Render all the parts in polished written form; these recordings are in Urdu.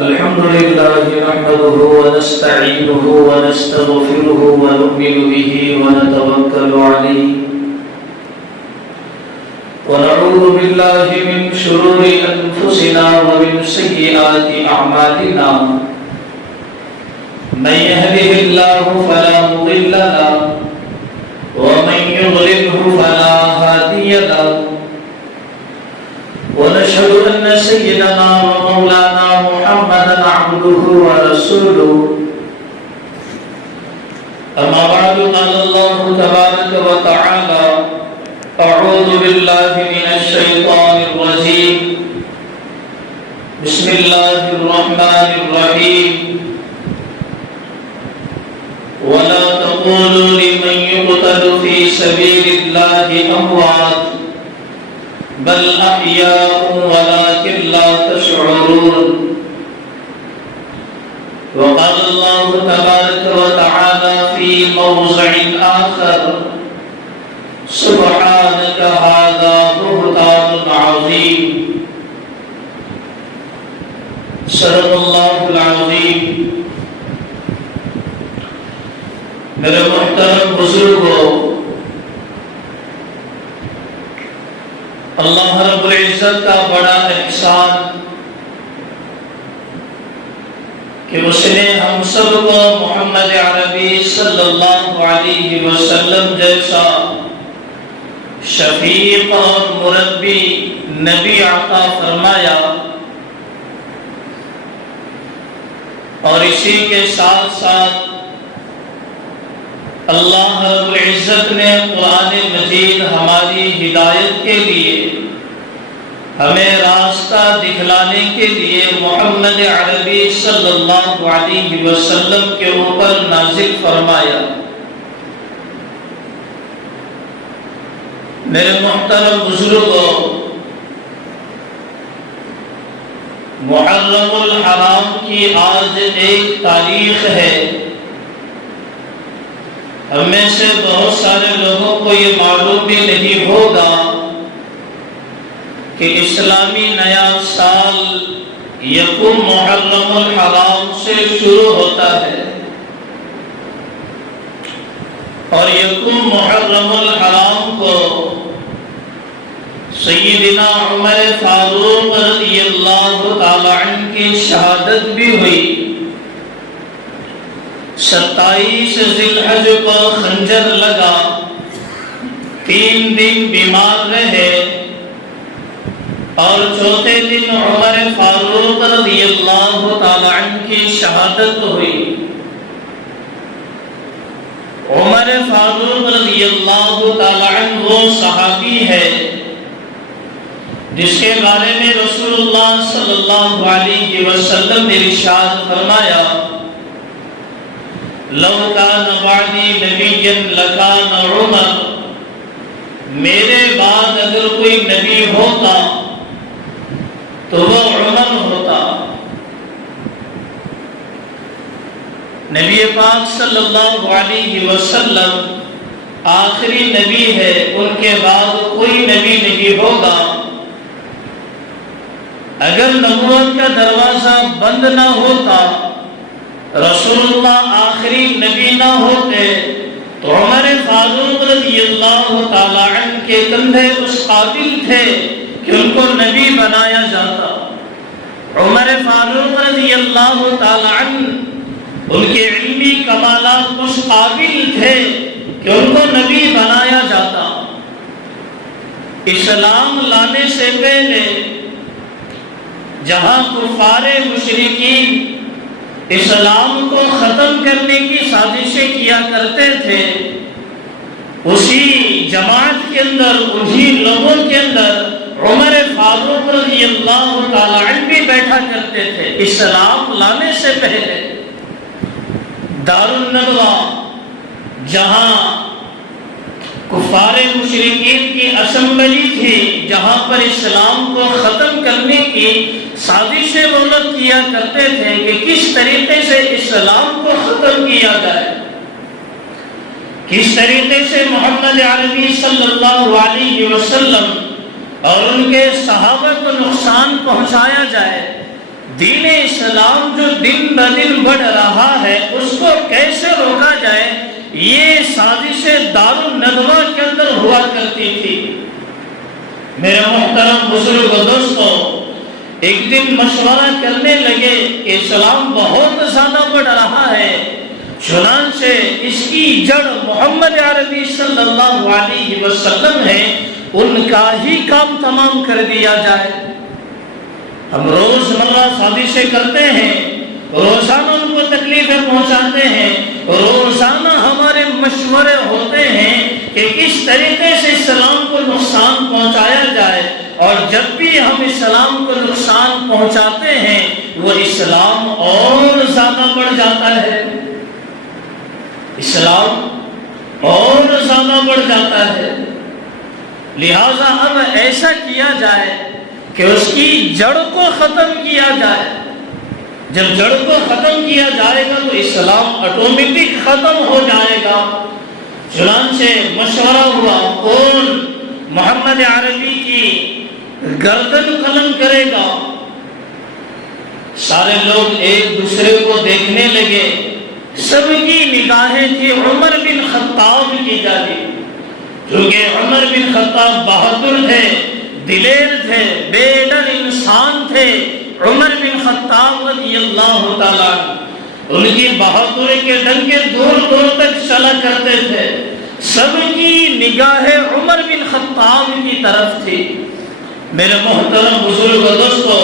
الحمد لله نحمده ونستعينه ونستغفره ونؤمن به ونتوكل عليه ونعوذ بالله من شرور أنفسنا ومن سيئات أعمالنا من يهده الله فلا مضل له ومن يضلله فلا هادي له ونشهد أن سيدنا ومولانا محمدا عبده ورسوله أما بعد قال الله تبارك وتعالى أعوذ بالله من الشيطان الرجيم بسم الله الرحمن الرحيم ولا تقولوا لمن يقتل في سبيل الله أموات بل أحياء ولكن لا تشعرون وقال الله تبارك وتعالى في موضع آخر سبحانك هذا بهتان عظيم صدق الله العظيم میرے محترم بزرگوں، اللہ رب العزت کا بڑا احسان کہ اس نے ہم سب کو محمد عربی صلی اللہ علیہ وسلم جیسا شفیق اور مربی نبی عطا فرمایا، اور اسی کے ساتھ ساتھ اللہ رب العزت نے قرآن مجید ہماری ہدایت کے لیے، ہمیں راستہ دکھلانے کے لیے محمد عربی صلی اللہ علیہ وسلم کے اوپر نازل فرمایا۔ میرے محترم بزرگوں، محرم الحرام کی آج ایک تاریخ ہے۔ ہم میں سے بہت سارے لوگوں کو یہ معلوم بھی نہیں ہوگا کہ اسلامی نیا سال یکم محرم الحرام سے شروع ہوتا ہے، اور یکم محرم الحرام کو سیدنا عمر فاروق رضی اللہ تعالی عنہ کی شہادت بھی ہوئی۔ 27 ذی الحج کو خنجر لگا، 3 دن بیمار رہے، اور چوتھے دن عمر فاروق رضی اللہ تعالی عنہ کی شہادت ہوئی۔ عمر فاروق رضی اللہ تعالی عنہ وہ صحابی ہے جس کے بارے میں رسول اللہ صلی اللہ علیہ وسلم نے ارشاد فرمایا، لو کان بعدی نبیا لکان عمر، میرے بعد اگر کوئی نبی ہوتا تو وہ عمر ہوتا۔ نبی پاک صلی اللہ علیہ وسلم آخری نبی ہے، ان کے بعد کوئی نبی نہیں ہوگا۔ اگر نبوت کا دروازہ بند نہ ہوتا، رسول اللہ آخری نبی نہ ہوتے، تو عمر فاروق رضی اللہ تعالی عنہ کے کندھے اس قابل تھے کہ ان کو نبی بنایا جاتا۔ عمر فاروق رضی اللہ تعالی عنہ ان کے علمی کمالات اس قابل تھے کہ ان کو نبی بنایا جاتا۔ اسلام لانے سے پہلے جہاں کفار مشرکین اسلام کو ختم کرنے کی سازشیں کیا کرتے تھے، اسی جماعت کے اندر، انہی لوگوں کے اندر عمر فاروق رضی اللہ تعالی عنہ بھی بیٹھا کرتے تھے۔ اسلام لانے سے پہلے دارالندوہ، جہاں کفار مشرکین کی اسمبلی تھی، جہاں پر اسلام کو ختم کرنے کی سازشیں وہ لوگ کیا کرتے تھے کہ کس طریقے سے اسلام کو ختم کیا جائے، کس طریقے سے محمد عربی صلی اللہ علیہ وسلم اور ان کے صحابہ کو نقصان پہنچایا جائے۔ دین اسلام جو دن بدن بڑھ رہا ہے اس کو کیسے روکا جائے، یہ سازش دار الندوہ کے اندر ہوا کرتی تھی۔ میرے محترم بزرگ و دوستو، ایک دن مشورہ کرنے لگے کہ اسلام بہت زیادہ بڑھ رہا ہے، چنانچہ اس کی جڑ محمد عربی صلی اللہ علیہ وسلم ہے، ان کا ہی کام تمام کر دیا جائے۔ ہم روزمرہ سازشیں کرتے ہیں، روزانہ ان کو تکلیفیں پہنچاتے ہیں، روزانہ ہمارے مشورے ہوتے ہیں کہ کس طریقے سے اسلام کو نقصان پہنچایا جائے، اور جب بھی ہم اسلام کو نقصان پہنچاتے ہیں وہ اسلام اور زیادہ بڑھ جاتا ہے، اسلام اور زیادہ بڑھ جاتا ہے۔ لہذا اب ایسا کیا جائے کہ اس کی جڑ کو ختم کیا جائے۔ جب جڑ کو ختم کیا جائے گا تو اسلام آٹومیٹک ختم ہو جائے گا۔ چنانچہ مشورہ ہوا کون محمد عربی کی گردن قلم کرے گا۔ سارے لوگ ایک دوسرے کو دیکھنے لگے، سب کی نگاہیں تھی عمر بن خطاب کی جانب، کیونکہ عمر بن خطاب بہادر تھے، دلیر تھے، بے ڈر انسان تھے۔ عمر بن خطاب رضی اللہ تعالیٰ ان کی بہادری کے ڈنکے دور دور تک چلا کرتے تھے، سب کی نگاہیں عمر بن خطاب کی طرف تھی۔ میرے محترم بزرگ و دوستو،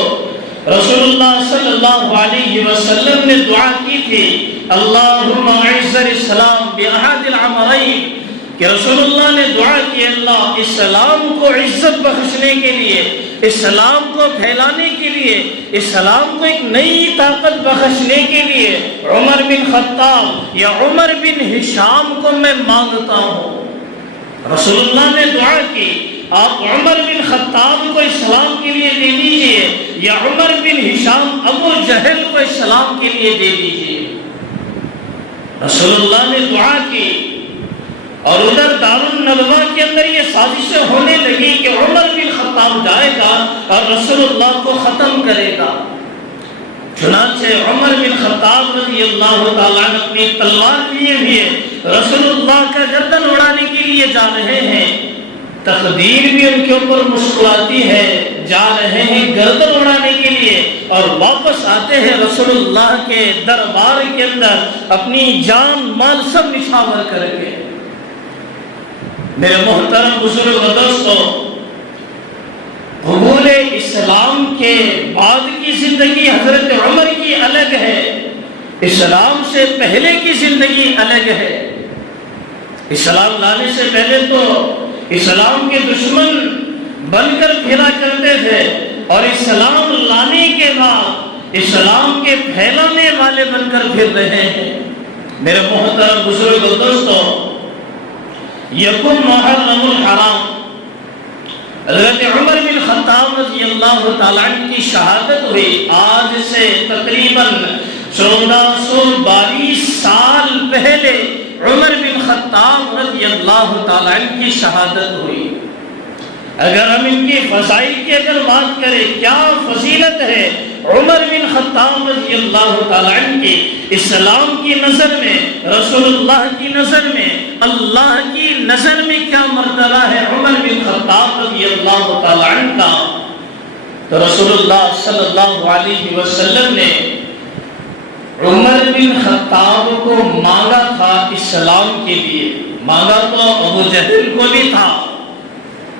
رسول اللہ صلی اللہ علیہ وسلم نے دعا کی تھی، اللہم اعز الاسلام باحد العمرین، کہ رسول اللہ نے دعا کی اللہ اسلام کو عزت بخشنے کے لیے، اسلام کو پھیلانے کے لیے، اسلام کو ایک نئی طاقت بخشنے کے لیے عمر بن خطاب یا عمر بن ہشام کو میں مانگتا ہوں۔ رسول اللہ نے دعا کی، آپ عمر بن خطاب کو اسلام کے لیے دے دیجئے یا عمر بن ہشام ابو جہل کو اسلام کے لیے دے دیجئے۔ رسول اللہ نے دعا کی، اور ادھر دار الندوہ کے اندر یہ سازشیں ہونے لگی کہ عمر بن خطاب جائے گا اور رسول اللہ کو ختم کرے گا۔ چنانچہ عمر بن خطاب رضی اللہ تعالیٰ عنہ اپنی تلوار لیے ہوئے رسول اللہ کا گردن اڑانے کے لیے جا رہے ہیں، تقدیر بھی ان کے اوپر مسکراتی ہے، جا رہے ہیں گردن اڑانے کے لیے، اور واپس آتے ہیں رسول اللہ کے دربار کے اندر اپنی جان مال سب نچھاور کر کے۔ میرے محترم بزرگ و دوستو، قبول اسلام کے بعد کی زندگی حضرت عمر کی الگ ہے، اسلام سے پہلے کی زندگی الگ ہے۔ اسلام لانے سے پہلے تو اسلام کے دشمن بن کر پھرا کرتے تھے، اور اسلام لانے کے بعد اسلام کے پھیلانے والے بن کر پھر رہے ہیں۔ میرے محترم بزرگ و دوستو، یکم محرم الحرام حضرت عمر بن خطاب رضی اللہ تعالیٰ عنہ کی شہادت ہوئی، آج سے تقریباً 1422 سال پہلے عمر بن خطاب رضی اللہ تعالیٰ عنہ کی شہادت ہوئی۔ اگر ہم ان کی فضائل کی اگر بات کریں، کیا فضیلت ہے عمر بن خطاب رضی اللہ تعالیٰ عنہ کی، اسلام کی نظر میں، رسول اللہ کی نظر میں، اللہ کی نظر میں کیا مرتبہ ہے عمر بن خطاب رضی اللہ تعالیٰ عنہ کا؟ تو رسول اللہ صلی اللہ علیہ وسلم نے عمر بن خطاب کو مانگا تھا اسلام کے لیے، مانگا تو ابو جہل کو بھی تھا،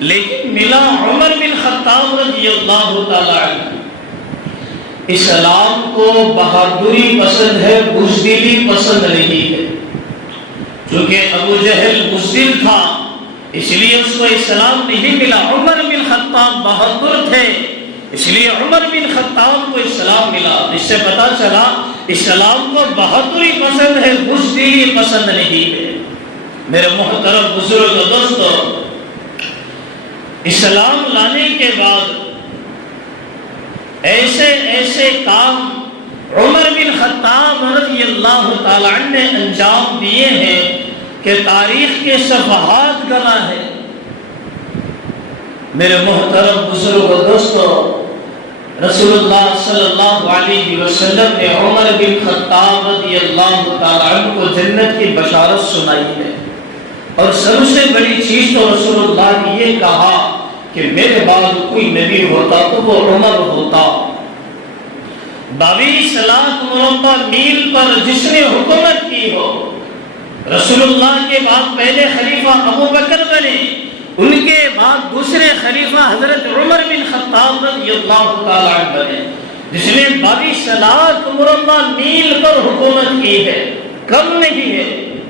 لیکن ملا عمر بن خطاب رضی اللہ تعالیٰ عنہ۔ اسلام کو بہادری پسند ہے، بزدلی پسند نہیں ہے۔ چونکہ ابو جہل بزدل تھا، اس لیے اس کو اسلام نہیں ملا۔ عمر بن خطاب بہادر تھے، اس لیے عمر بن خطاب کو اسلام ملا۔ اس سے پتہ چلا اسلام کو بہادری پسند ہے، بزدلی پسند نہیں ہے۔ میرے محترم بزرگ و دوستو، اسلام لانے کے بعد ایسے ایسے کام عمر بن خطاب رضی اللہ تعالیٰ عنہ نے انجام دیے ہیں کہ تاریخ کے صفحات گواہ ہے۔ میرے محترم بزرگ و دوستو، رسول اللہ صلی اللہ علیہ وسلم نے عمر بن خطاب رضی اللہ تعالیٰ عنہ کو جنت کی بشارت سنائی ہے، اور سب سے بڑی چیز تو رسول اللہ نے یہ کہا کہ میرے بعد کوئی نبی ہوتا تو وہ عمر ہوتا۔ 22 لاکھ مربع میل پر جس نے حکومت کی ہو، رسول اللہ کے بعد پہلے خلیفہ ابو بکر بنے، ان کے بعد دوسرے خلیفہ حضرت عمر بن خطاب رضی اللہ تعالیٰ عنہ بنے، جس نے 22 لاکھ مربع میل پر حکومت کی ہے، کم نہیں ہے،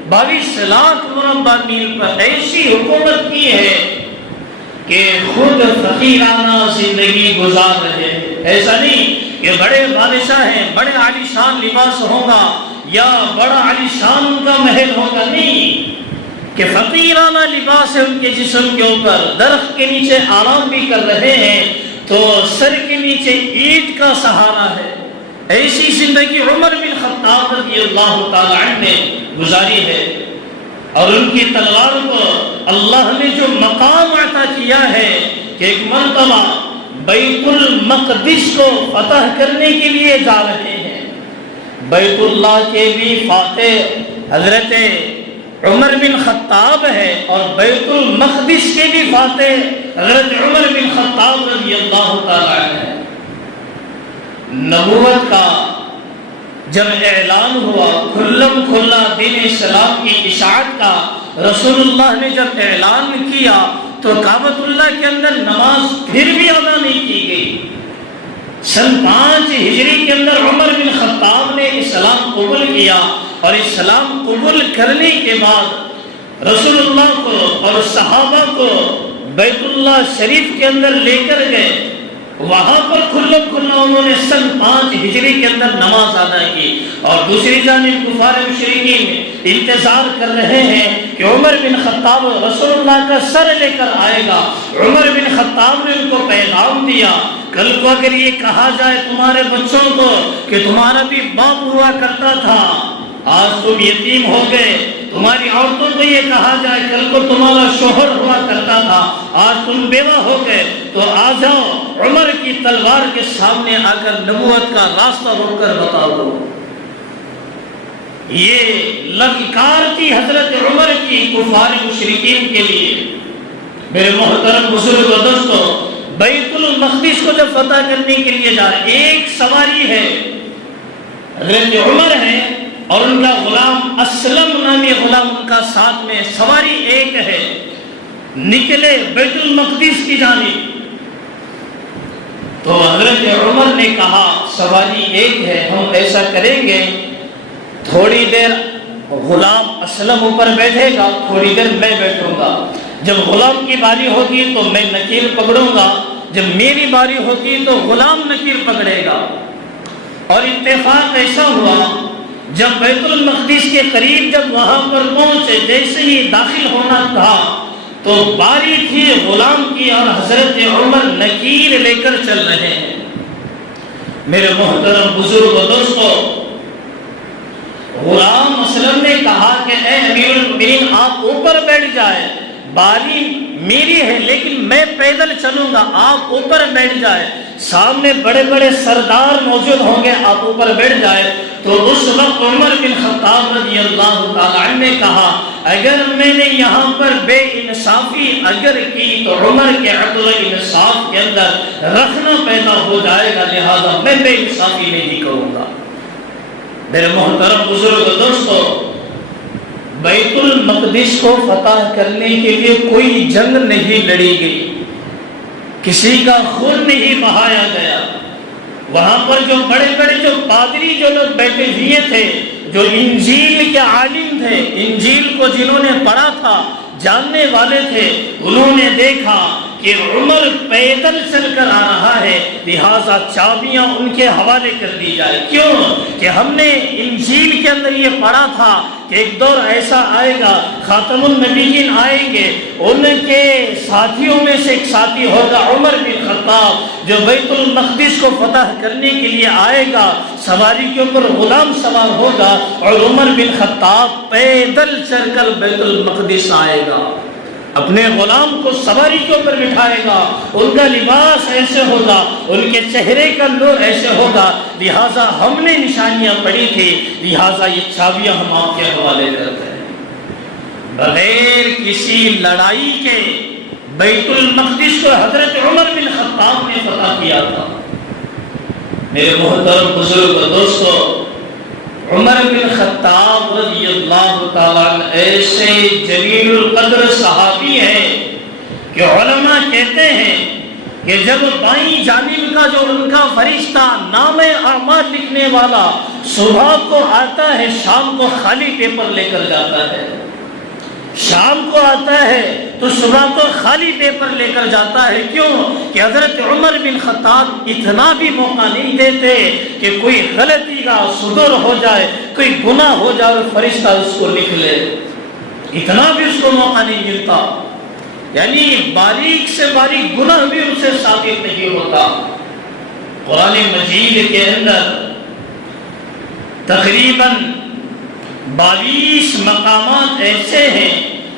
22 لاکھ مربع میل پر ایسی حکومت کی ہے کہ خود فقیرانہ زندگی گزار رہے ہیں۔ ایسا نہیں کہ بڑے بادشاہ ہیں، بڑے عالیشان لباس ہوگا یا بڑا عالیشان ان کا محل ہوگا، نہیں، کہ فقیرانہ لباس ہے ان کے جسم کے اوپر، درخت کے نیچے آرام بھی کر رہے ہیں تو سر کے نیچے اینٹ کا سہارا ہے۔ ایسی زندگی عمر بن خطاب رضی اللہ تعالی عنہ نے گزاری ہے، اور ان کی تلوار کو اللہ نے جو مقام عطا کیا ہے کہ ایک مرتبہ بیت المقدس کو فتح کرنے کے لیے جا رہے ہیں۔ بیت اللہ کے بھی فاتح حضرت عمر بن خطاب ہے، اور بیت المقدس کے بھی فاتح حضرت عمر بن خطاب رضی اللہ تعالی عنہ ہے۔ نبوت کا جب اعلان ہوا، کھلم کھلا دین اسلام کی اشاعت کا رسول اللہ نے جب اعلان کیا تو کعبۃ اللہ کے اندر نماز پھر بھی ادا نہیں کی گئی۔ سن 5 ہجری کے اندر عمر بن خطاب نے اسلام قبول کیا، اور اسلام قبول کرنے کے بعد رسول اللہ کو اور صحابہ کو بیت اللہ شریف کے اندر لے کر گئے، وہاں پر کھلم کھلا انہوں نے سن 5 ہجری کے اندر نماز ادا کی، اور دوسری جانب کفار مشرکین انتظار کر رہے ہیں کہ عمر بن خطاب رسول اللہ کا سر لے کر آئے گا۔ عمر بن خطاب نے ان کو پیغام دیا، کل کو اگر یہ کہا جائے تمہارے بچوں کو کہ تمہارا بھی باپ ہوا کرتا تھا، آج تم یتیم ہو گئے، تمہاری عورتوں کو یہ کہا جائے کل کو تمہارا شوہر ہوا کرتا تھا، آج تم بیوہ ہو گئے، تو آ جاؤ عمر کی تلوار کے سامنے آ کر نبوت کا راستہ روک کر بتا دو۔ یہ للکار تھی حضرت عمر کی کفار مشرکین کے لیے۔ میرے محترم بزرگ و دوستو، بیت المقدس کو جب فتح کرنے کے لیے جا رہے، ایک سواری ہے، حضرت عمر ہے اور ان کا غلام اسلم نامی غلام ان کا ساتھ میں، سواری ایک ہے، نکلے بیت المقدس کی جانب۔ تو حضرت عمر نے کہا سواری ایک ہے، ہم ایسا کریں گے تھوڑی دیر غلام اسلم اوپر بیٹھے گا، تھوڑی دیر میں بیٹھوں گا، جب غلام کی باری ہوگی تو میں نکیر پکڑوں گا، جب میری باری ہوگی تو غلام نکیر پکڑے گا۔ اور اتفاق ایسا ہوا، جب بیت المقدس کے قریب جب وہاں پر پہنچے، جیسے ہی داخل ہونا تھا تو باری تھی غلام کی، اور حضرت عمر نکیر لے کر چل رہے ہیں۔ میرے محترم بزرگ و دوستو، غلام اسلم نے کہا کہ اے امیر المؤمنین آپ اوپر بیٹھ جائے، باری میری ہے لیکن میں پیدل چلوں گا، آپ اوپر بیٹھ جائے، سامنے بڑے بڑے سردار موجود ہوں گے، آپ اوپر بیٹھ جائے۔ تو اس وقت عمر بن خطاب رضی اللہ تعالیٰ عنہ نے کہا اگر میں نے یہاں پر بے انصافی اگر کی تو عمر کے عدل و انصاف کے اندر رکھنا پیدا ہو جائے گا، لہذا میں بے انصافی نہیں کروں گا۔ میرے محترم بزرگ دوستو، بیت المقدس کو فتح کرنے کے لیے کوئی جنگ نہیں لڑی گئی، کسی کا خون نہیں بہایا گیا۔ وہاں پر جو بڑے بڑے جو پادری جو لوگ بیٹھے ہوئے تھے، جو انجیل کے عالم تھے، انجیل کو جنہوں نے پڑھا تھا، جاننے والے تھے، انہوں نے دیکھا کہ عمر پیدل چل کر آ رہا ہے، لہٰذا چابیاں ان کے حوالے کر دی جائے۔ کیوں کہ ہم نے انجیل کے اندر یہ پڑھا تھا کہ ایک دور ایسا آئے گا، خاتم النبیین آئیں گے، ان کے ساتھیوں میں سے ایک ساتھی ہوگا عمر بن خطاب، جو بیت المقدس کو فتح کرنے کے لیے آئے گا، سواری کے اوپر غلام سوار ہوگا، اور عمر بن خطاب پیدل چل کر بیت المقدس آئے گا۔ اپنے غلام کو سواری کے اوپر بٹھائے گا، ان کا لباس ایسے ہوگا، ان کے چہرے کا نور ایسے ہوگا، لہٰذا ہم نے نشانیاں پڑھی تھی، لہٰذا یہ چابیاں ہم آپ کے حوالے کرتے ہیں۔ بغیر کسی لڑائی کے بیت المقدس کو حضرت عمر بن خطاب نے فتح کیا تھا۔ میرے محترم بزرگ و دوستو، عمر بن خطاب رضی اللہ تعالیٰ عنہ ایسے جلیل القدر صحابی ہیں کہ علماء کہتے ہیں کہ جب بائیں جانب کا جو ان کا فرشتہ نام اعمال لکھنے والا صبح کو آتا ہے، شام کو خالی پیپر لے کر جاتا ہے، شام کو آتا ہے تو صبح کو خالی پیپر لے کر جاتا ہے، کیوں کہ حضرت عمر بن خطاب اتنا بھی موقع نہیں دیتے کہ کوئی غلطی کا صدور ہو جائے، کوئی گناہ ہو جائے اور فرشتہ اس کو لکھ لے، اتنا بھی اس کو موقع نہیں ملتا، یعنی باریک سے باریک گناہ بھی اسے ثابت نہیں ہوتا۔ قرآن مجید کے اندر تقریباً 22 مقامات ایسے ہیں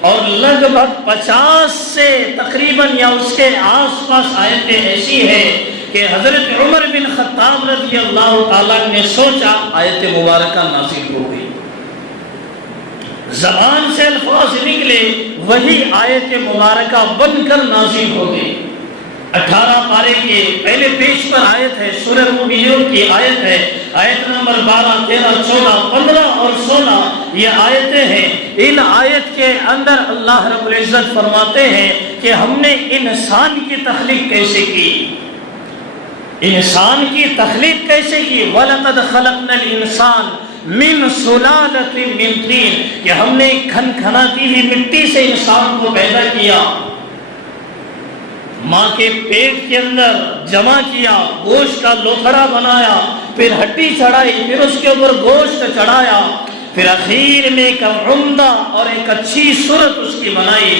اور لگ بھگ 50 سے تقریباً یا اس کے آس پاس آیتیں ایسی ہیں کہ حضرت عمر بن خطاب رضی اللہ تعالیٰ نے سوچا، آیت مبارکہ نازل ہو گئی، زبان سے الفاظ نکلے وہی آیت مبارکہ بن کر نازل ہو گئی۔ 18 پارے کے پہلے پیج پر آیت ہے، سورہ مومنون کی آیت ہے، آیت نمبر 12، 13، 14، 15 اور 16 یہ آیتیں ہیں۔ ان آیت کے اندر اللہ رب العزت فرماتے ہیں کہ ہم نے انسان کی تخلیق کیسے کی، انسان کی تخلیق کیسے کی، وَلَقَدْ خَلَقْنَا الْإِنسَانَ مِنْ سُلَالَةٍ مِنْ طِينٍ، کہ ہم نے کھنکھناتی ہوئی مٹی سے انسان کو پیدا کیا، ماں کے پیٹ کے اندر جمع کیا، گوشت کا لوکھڑا بنایا، پھر ہڈی چڑھائی، پھر اس کے اوپر گوشت چڑھایا، پھر اخیر میں ایک عمدہ اور ایک اچھی صورت اس کی بنائی۔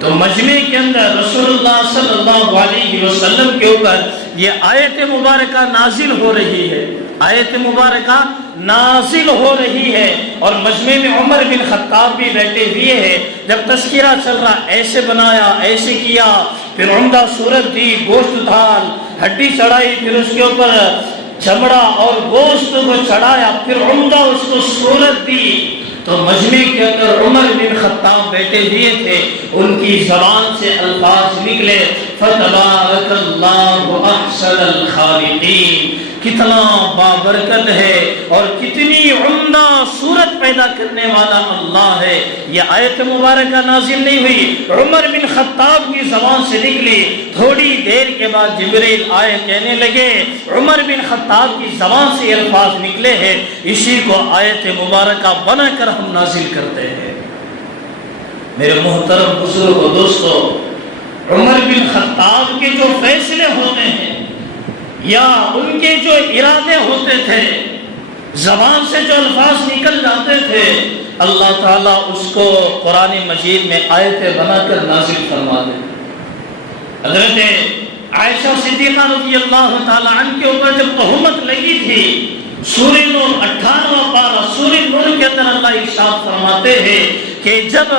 تو مجمع کے اندر رسول اللہ صلی اللہ علیہ وسلم کے اوپر یہ آیت مبارکہ نازل ہو رہی ہے، آیت مبارکہ نازل ہو رہی ہے، اور مجمع میں عمر بن خطاب بھی بیٹھے ہوئے ہیں۔ جب تذکرہ چل رہا، ایسے بنایا، ایسے کیا، پھر عمدہ صورت دی، گوشت ڈھال، ہڈی چڑھائی، پھر اس کے اوپر چمڑا اور گوشت کو چڑھایا، پھر عمدہ اس کو صورت دی۔ تو مجمع کے اندر عمر بن خطاب بیٹھے ہوئے تھے، ان کی زبان سے الفاظ نکلے، فَتَبَارَكَ اللَّهُ أَحْسَنَ الْخَالِقِينَ، کتنا بابرکت ہے اور کتنی عمدہ صورت پیدا کرنے والا اللہ ہے۔ یہ آیت مبارکہ نازل نہیں ہوئی، عمر بن خطاب کی زبان سے نکلی، تھوڑی دیر کے بعد جبریل آئے، کہنے لگے عمر بن خطاب کی زبان سے الفاظ نکلے ہیں، اسی کو آیت مبارکہ بنا کر ہم نازل کرتے ہیں۔ میرے محترم بزرگ و دوستو، عمر بن خطاب کے جو فیصلے ہوتے ہیں یا ان کے جو ارادے ہوتے تھے، زبان سے جو الفاظ نکل جاتے تھے، اللہ تعالیٰ اس کو قرآن مجید میں آیتیں بنا کر نازل فرما دے۔ حضرت عائشہ صدیقہ رضی اللہ تعالیٰ عنہ کے اوپر جب تہمت لگی تھی، سورہ نور 58واں پارہ سورہ نور کے اندر اللہ ارشاد فرماتے ہیں کہ جب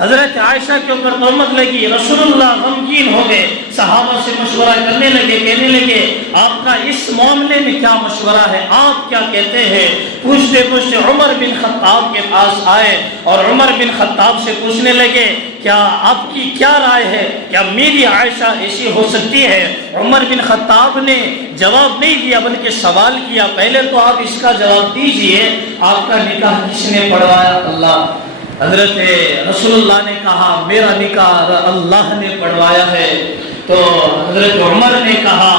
حضرت عائشہ کے اوپر تہمت لگی، رسول اللہ غمگین ہو گئے، صحابہ سے مشورہ کرنے لگے، کہنے لگے آپ کا اس معاملے میں کیا مشورہ ہے، آپ کیا کہتے ہیں؟ پوچھتے پوچھتے عمر بن خطاب کے پاس آئے اور عمر بن خطاب سے پوچھنے لگے کیا آپ کی کیا رائے ہے، کیا میری عائشہ ایسی ہو سکتی ہے؟ عمر بن خطاب نے جواب نہیں دیا بلکہ سوال کیا، پہلے تو آپ اس کا جواب دیجئے، آپ کا نکاح کس نے پڑھوایا؟ اللہ۔ حضرت رسول اللہ نے کہا میرا نکاح اللہ نے پڑھوایا ہے۔ تو حضرت عمر نے کہا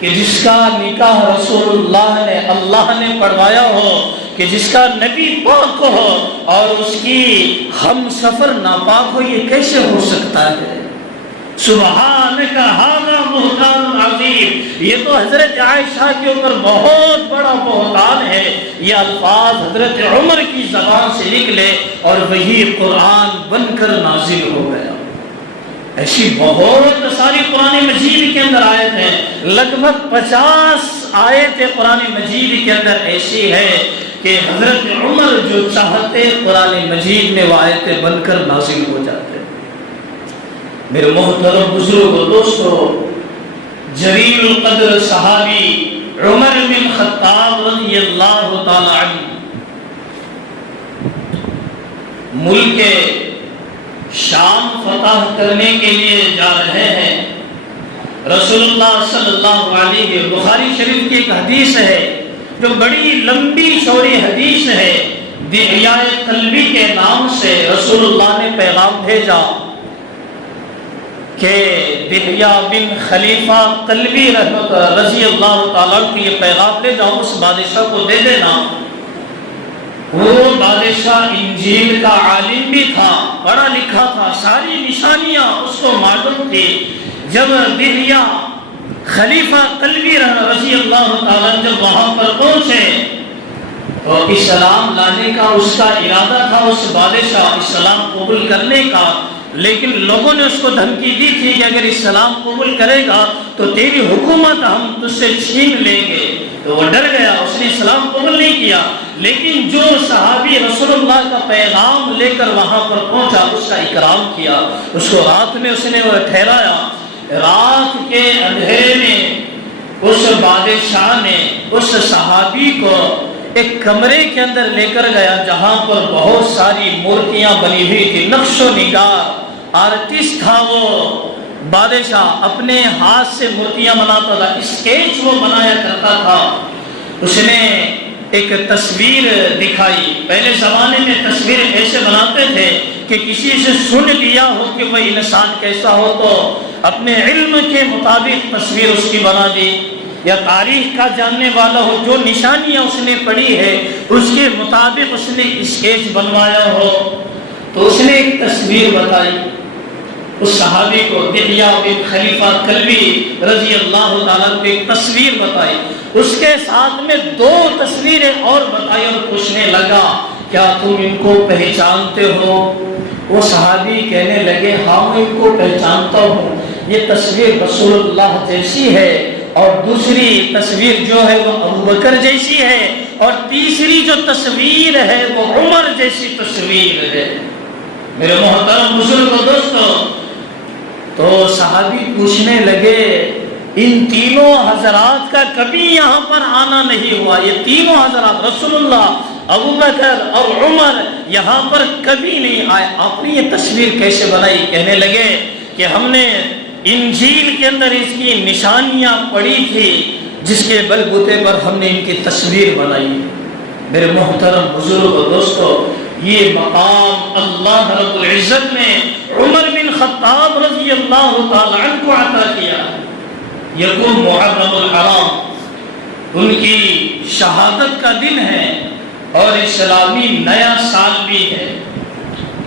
کہ جس کا نکاح رسول اللہ نے اللہ نے پڑھوایا ہو، کہ جس کا نبی پاک ہو اور اس کی ہم سفر ناپاک ہو، یہ کیسے ہو سکتا ہے؟ سبحانک ھذا بہتان عظیم، یہ تو حضرت عائشہ کے اوپر بہت بڑا بہتان ہے۔ یہ الفاظ حضرت عمر کی زبان سے نکلے اور وہی قرآن بن کر نازل ہو گیا۔ ایسی بہت ساری قرآن مجید کے اندر آیت ہیں، لگ بھگ 50 آیت قرآن مجید کے اندر ایسی ہے کہ حضرت عمر جو چاہتے قرآن مجید میں وہ آیتیں بن کر نازل ہو جاتے ہیں۔ میرے محترم بزرگوں دوستو، جلیل القدر صحابی عمر بن خطاب رضی اللہ تعالی عنہ ملک شام فتح کرنے کے لیے جا رہے ہیں۔ رسول اللہ صلی اللہ علیہ وسلم، بخاری شریف کی ایک حدیث ہے جو بڑی لمبی چوڑی حدیث ہے، دحیہ قلبی کے نام سے رسول اللہ نے پیغام بھیجا کہ دحیہ بن خلیفہ قلبی رحمت رضی اللہ تعالیٰ کی یہ پیغام لے جاؤ، اس بادشاہ کو دے دینا۔ وہ بادشاہ انجیل کا عالم بھی تھا، پڑھا لکھا تھا، ساری نشانیاں اس کو معلوم تھی۔ جب دحیہ خلیفہ قلبی رضی اللہ تعالیٰ جب وہاں پر پہنچے تو اسلام لانے کا اس کا ارادہ تھا، اس بادشاہ اسلام قبول کرنے کا، لیکن لوگوں نے اس کو دھمکی دی تھی کہ اگر اسلام قبول کرے گا تو تیری حکومت ہم تجھ سے چھین لیں گے۔ تو وہ ڈر گیا، اس نے اسلام قبول نہیں کیا۔ لیکن جو صحابی رسول اللہ کا پیغام لے کر وہاں پر پہنچا، اس کا اکرام کیا، اس کو رات میں اس نے وہ ٹھہرایا۔ رات کے اندھیرے میں اس بادشاہ نے اس صحابی کو ایک کمرے کے اندر لے کر گیا جہاں پر بہت ساری مورتیاں بنی ہوئی تھی، نقش و نگار آرٹسٹ تھا وہ بادشاہ، اپنے ہاتھ سے مورتیاں بناتا تھا، اسکیچ وہ بنایا کرتا تھا۔ اس نے ایک تصویر دکھائی، پہلے زمانے میں تصویر ایسے بناتے تھے کہ کسی سے سن لیا ہو کہ وہ انسان کیسا ہو تو اپنے علم کے مطابق تصویر اس کی بنا دی، یا تاریخ کا جاننے والا ہو جو نشانیاں اس نے پڑھی ہے اس کے مطابق اس نے اسکیچ بنوایا ہو۔ تو اس نے ایک تصویر بتائی اس صحابی کو، دحیہ بن خلیفہ قلبی رضی اللہ تعالیٰ کو ایک تصویر بتائی، اس کے ساتھ میں 2 تصویریں اور بتائی اور پوچھنے لگا کیا تم ان کو پہچانتے ہو؟ وہ صحابی کہنے لگے ہاں میں ان کو پہچانتا ہوں، یہ تصویر رسول اللہ جیسی ہے، اور دوسری تصویر جو ہے وہ ابوبکر جیسی ہے، اور تیسری جو تصویر ہے وہ عمر جیسی تصویر ہے۔ میرے محترم بزرگوں دوستو، تو صحابی پوچھنے لگے ان تینوں حضرات کا کبھی یہاں پر آنا نہیں ہوا، یہ تینوں حضرات رسول اللہ، ابوبکر اور عمر یہاں پر کبھی نہیں آئے، آپ نے یہ تصویر کیسے بنائی؟ کہنے لگے کہ ہم نے انجیل کے اندر اس کی نشانیاں پڑھی تھی جس کے بل بوتے پر ہم نے ان کی تصویر بنائی۔ میرے محترم بزرگ و دوستو، یہ مقام اللہ رب العزت نے عمر بن خطاب رضی اللہ تعالی عنہ کو عطا کیا۔ یکم محرم الحرام ان کی شہادت کا دن ہے اور اسلامی نیا سال بھی ہے۔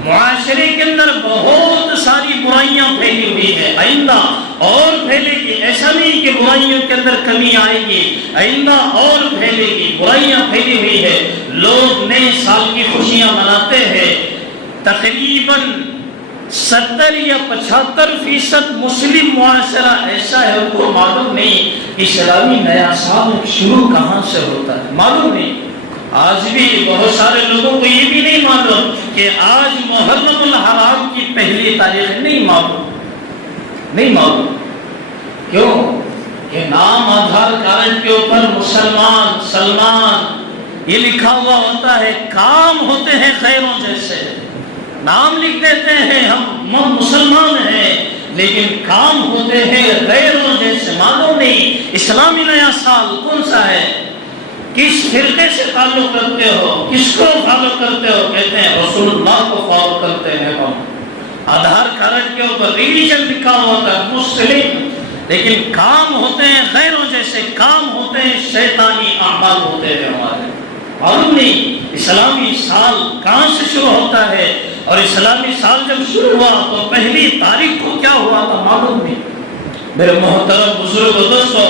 معاشرے کے اندر بہت ساری برائیاں پھیلی ہوئی ہیں، آئندہ اور پھیلے گی، ایسا نہیں کہ برائیوں کے اندر کمی آئے گی، آئندہ اور پھیلے گی، برائیاں پھیلی ہوئی ہے۔ لوگ نئے سال کی خوشیاں مناتے ہیں، تقریباً 70 یا 75% مسلم معاشرہ ایسا ہے ان کو معلوم نہیں اسلامی نیا سال شروع کہاں سے ہوتا ہے، معلوم نہیں۔ آج بھی بہت سارے لوگوں کو یہ بھی نہیں معلوم کہ آج محرم الحرام کی پہلی تاریخ نہیں معلوم۔ کیوں؟ کہ نام آدھار کارڈ کے اوپر مسلمان سلمان یہ لکھا ہوا ہوتا ہے، کام ہوتے ہیں خیروں جیسے، نام لکھ دیتے ہیں ہم مسلمان ہیں لیکن کام ہوتے ہیں غیروں جیسے، معلوم نہیں اسلامی نیا سال کون سا ہے، کس فرقے سے تعلق رکھتے ہو، کس کو فالو کرتے ہو؟ کہتے ہیں رسول اللہ کو فالو کرتے ہیں ہم۔ آدھار کارڈ کے اوپر ریلیجن لکھا ہوتا ہے مسلم، لیکن کام ہوتے ہیں غیروں جیسے، کام ہوتے ہیں شیطانی اعمال ہوتے ہیں ہمارے۔ معلوم نہیں اسلامی سال کہاں سے شروع ہوتا ہے، اور اسلامی سال جب شروع ہوا تو پہلی تاریخ کو کیا ہوا تھا معلوم نہیں۔ میرے محترم بزرگ و دوستو،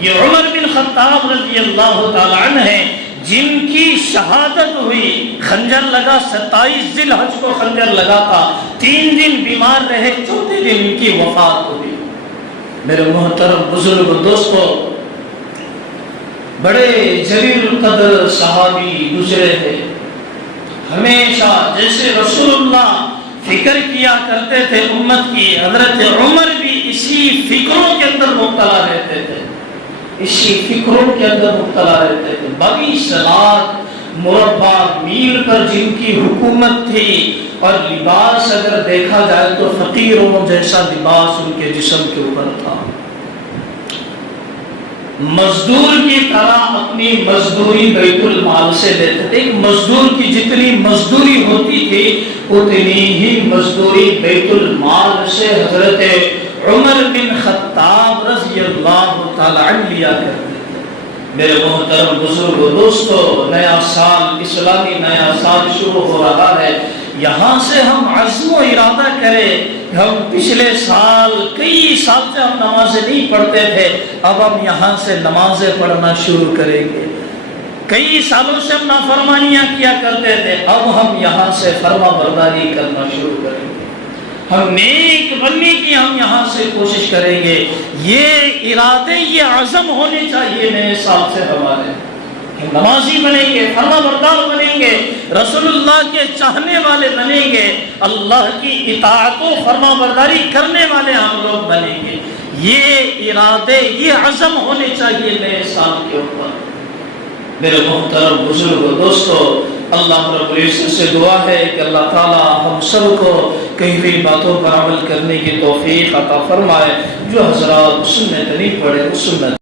یہ عمر بن خطاب رضی اللہ تعالی عنہ ہیں جن کی شہادت ہوئی، خنجر لگا، 27 ذی الحج کو خنجر لگا تھا، 3 دن بیمار رہے، 4تھے دن ان کی وفات ہوئی۔ میرے محترم بزرگ دوستو، بڑے جلیل القدر صحابی گزرے ہیں، ہمیشہ جیسے رسول اللہ فکر کیا کرتے تھے امت کی. حضرت عمر بھی اسی فکروں کے اندر مبتلا رہتے تھے, اسی فکروں کے اندر مبتلا رہتے تھے. بڑی صلاح مربع میل پر جن کی حکومت تھی, اور لباس اگر دیکھا جائے تو فقیروں جیسا لباس ان کے جسم کے اوپر تھا. مزدور کی طرح اپنی مزدوری بیت المال سے لیتے تھے. ایک مزدور کی جتنی مزدوری ہوتی تھی اتنی ہی مزدوری بیت المال سے حضرت عمر بن خطاب رضی اللہ تعالی عنہ لیا کرتے تھے. میرے محترم بزرگ دوستو, نیا سال اسلامی نیا سال شروع ہو رہا ہے. یہاں سے ہم عزم و ارادہ کریں. ہم پچھلے سال کئی سال سے ہم نمازیں نہیں پڑھتے تھے, اب ہم یہاں سے نمازیں پڑھنا شروع کریں گے. کئی سالوں سے ہم نافرمانیاں کیا کرتے تھے, اب ہم یہاں سے فرما برداری کرنا شروع کریں گے. ہم نیک بننے کی ہم یہاں سے کوشش کریں گے. یہ ارادے, یہ عزم ہونے چاہیے نئے سال سے ہمارے. نمازی بنیں گے, فرما بردار بنیں گے, رسول اللہ کے چاہنے والے بنیں گے, اللہ کی اطاعت و فرما برداری کرنے والے ہم لوگ بنیں گے. یہ ارادے, یہ عزم ہونے چاہیے نئے سال کے اوپر. میرے محترم بزرگ دوستو, اللہ رب العزت سے دعا ہے کہ اللہ تعالی ہم سب کو کئی بھی باتوں پر عمل کرنے کی توفیق عطا فرمائے. جو حضرات سنت نہیں پڑھے وہ سنت